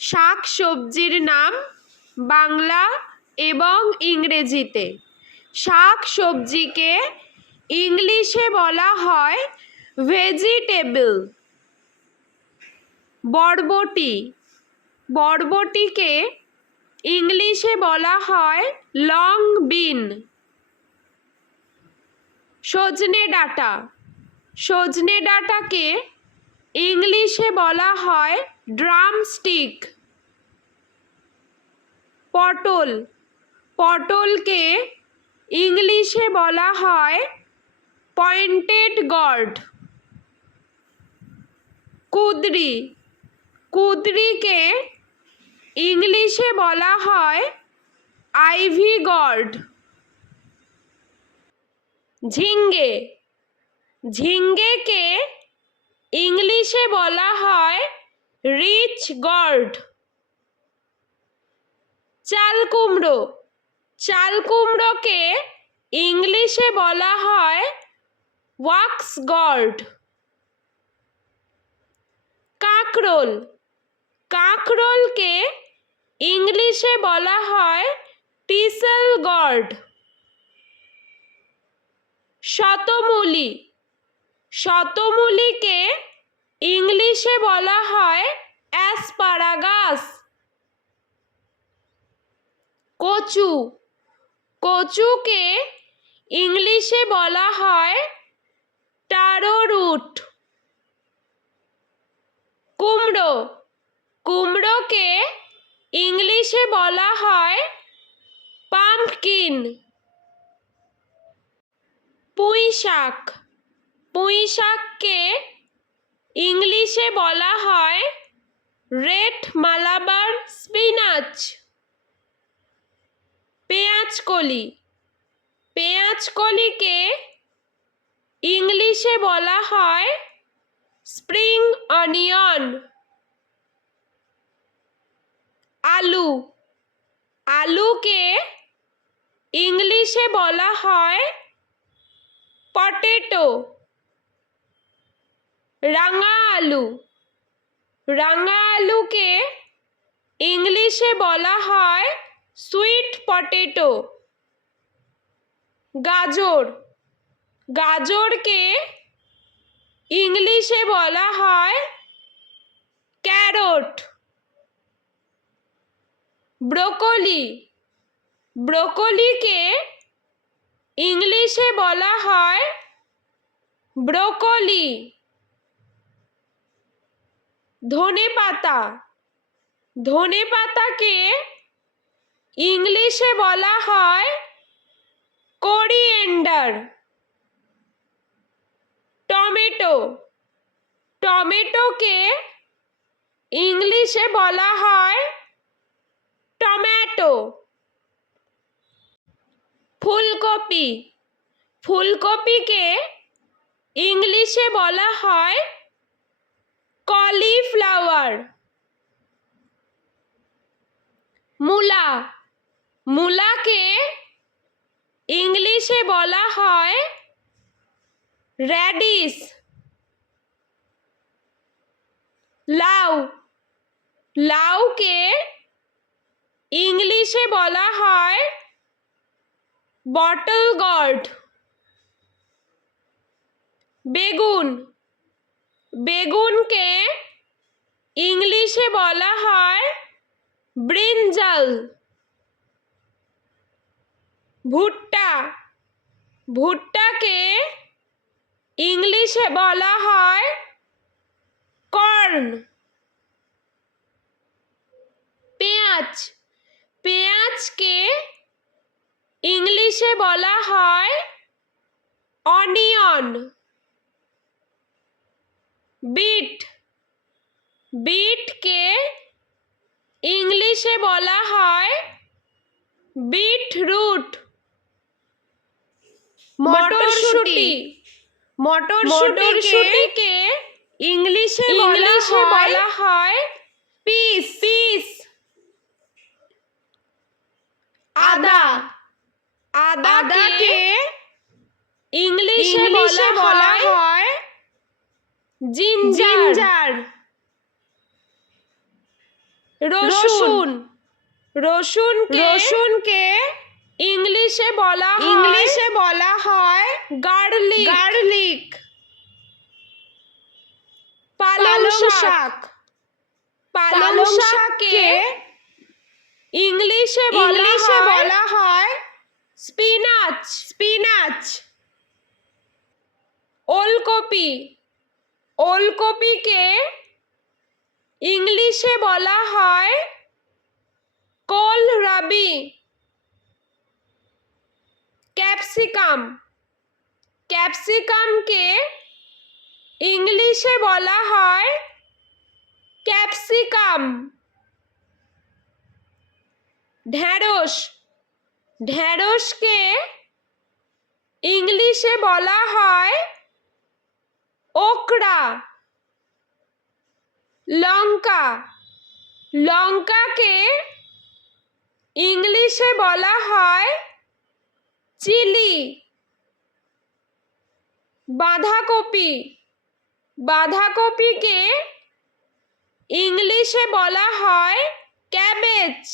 শাক সবজির নাম বাংলা এবং ইংরেজিতে। শাক সবজিকে ইংলিশে বলা হয় ভেজিটেবল। বরবটি, বরবটিকে ইংলিশে বলা হয় লং বিন। সজনে ডাঁটা, সজনে ডাঁটাকে ইংলিশে বলা হয় ড্রামস্টিক। পটল, পটলকে ইংলিশে বলা হয় পয়েন্টেড গর্ড। কুঁদরি, কুঁদরিকে ইংলিশে বলা হয় আইভি গর্ড। ঝিঙ্গে, ঝিঙ্গেকে ইংলিশে বলা হয় রিচ গর্ড। চাল কুমড়ো, চাল কুমড়োকে ইংলিশে বলা হয় ওয়াক্স গর্ড। কাঁকরোল, কাঁকরোলকে ইংলিশে বলা হয় টিসেল গর্ড। শতমূলি, শতমূলিকে ইংলিশে বলা হয় অ্যাসপারাগাস। কচু, কচুকে ইংলিশে বলা হয় টারো রুট। কুমড়ো, কুমড়োকে ইংলিশে বলা হয় পাম্পকিন। পুঁই শাক, পুঁই শাককে ইংলিশে বলা হয় রেড মালাবার স্পিনাচ। পেঁয়াজকলি, পেঁয়াজকলিকে ইংলিশে বলা হয় স্প্রিং অনিয়ন। আলু, আলুকে ইংলিশে বলা হয় পটেটো। রাঙা আলু, রাঙা আলুকে ইংলিশে বলা হয় সুইট পটেটো। গাজর, গাজরকে ইংলিশে বলা হয় ক্যারট। ব্রোকলি, ব্রোকলিকে ইংলিশে বলা হয় ব্রোকলি। ধনেপাতা, ধনেপাতাকে ইংলিশে বলা হয় কোরিয়েন্ডার। টমেটো, টমেটোকে ইংলিশে বলা হয় টমেটো। ফুলকপি, ফুলকপিকে ইংলিশে বলা হয় কলিফ্লাওয়ার। মূলা, মূলাকে ইংলিশে বলা হয় র্যাডিশ। লাউ, লাউকে ইংলিশে বলা হয় বটল গর্ড। বেগুন, বেগুনকে ইংলিশে বলা হয় ব্রিনজাল। ভুট্টা, ভুট্টাকে ইংলিশে বলা হয় কর্ন। পেঁয়াজ, পেঁয়াজকে ইংলিশে বলা হয় অনিয়ন। বিট, বিটকে ইংলিশে বলা হয় বিটরুট। মটরশুঁটি, মটরশুঁটিকে ইংলিশে বলা হয় পিস। পিস। আদা, আদাকে ইংলিশে বলা হয় জিঞ্জার। রসুন রসুনকে ইংলিশে বলা হয় গার্লিক পালং শাক পালং শাককে ইংলিশে বলা হয় স্পিনাচ ওলকপিকে ইংলিশে বলা হয় কোলরাবি ক্যাপসিকামকে ইংলিশে বলা হয় ক্যাপসিকাম ঢেঁড়সকে ইংলিশে বলা হয় ওকরা লঙ্কাকে ইংলিশে বলা হয় চিলি বাঁধাকপিকে ইংলিশে বলা হয় ক্যাবেজ